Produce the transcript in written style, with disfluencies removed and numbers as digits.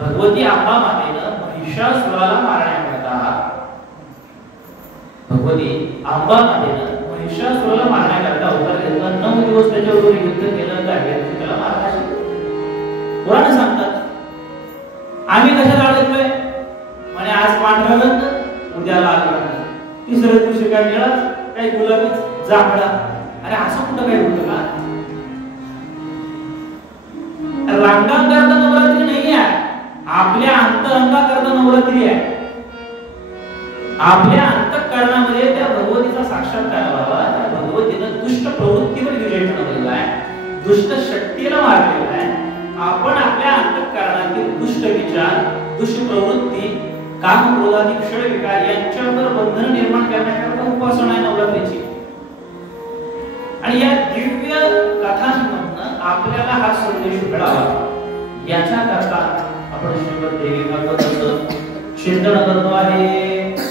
भगवती अंबा मातेनं महिषासुराला मारण्याकरता मारण्याकरता अवतार घेतला. 9 दिवस त्याच्यावर युद्ध केलं. काय त्याला मारण्यासाठी पुराण सांगतात. आम्ही कशाला अडकलोय म्हणे, आज पांढरा रंग, उद्या लाल रंग, तिसऱ्या दिवशी काय निळा, काही गुलाबी, जांभळा. अरे असं कुठं काही होतं का? रंगाकरता नवरात्री नाही आहे, आपल्या अंतरंगाकरता नवरात्री आहे. आपल्या अंतःकरणामध्ये त्या भगवतीचा साक्षात्कार व्हावा. त्या भगवतीनं दुष्ट प्रवृत्तीवर विजय मिळवलेला आहे, दुष्ट शक्तीला मारलेला आहे. आपण आपल्या अंतःकरणातील दुष्ट विचार, दुष्ट प्रवृत्ती, काम, क्रोधादी क्षय विकार यांच्यावर बंधन निर्माण करण्याकरता उपासना आहे नवरात्रीची. आणि या दिव्य कथांमधनं आपल्याला हा संदेश मिळावा याच्या करता आपण श्रीमद देवी भागवताचं चिंतन करतो आहे.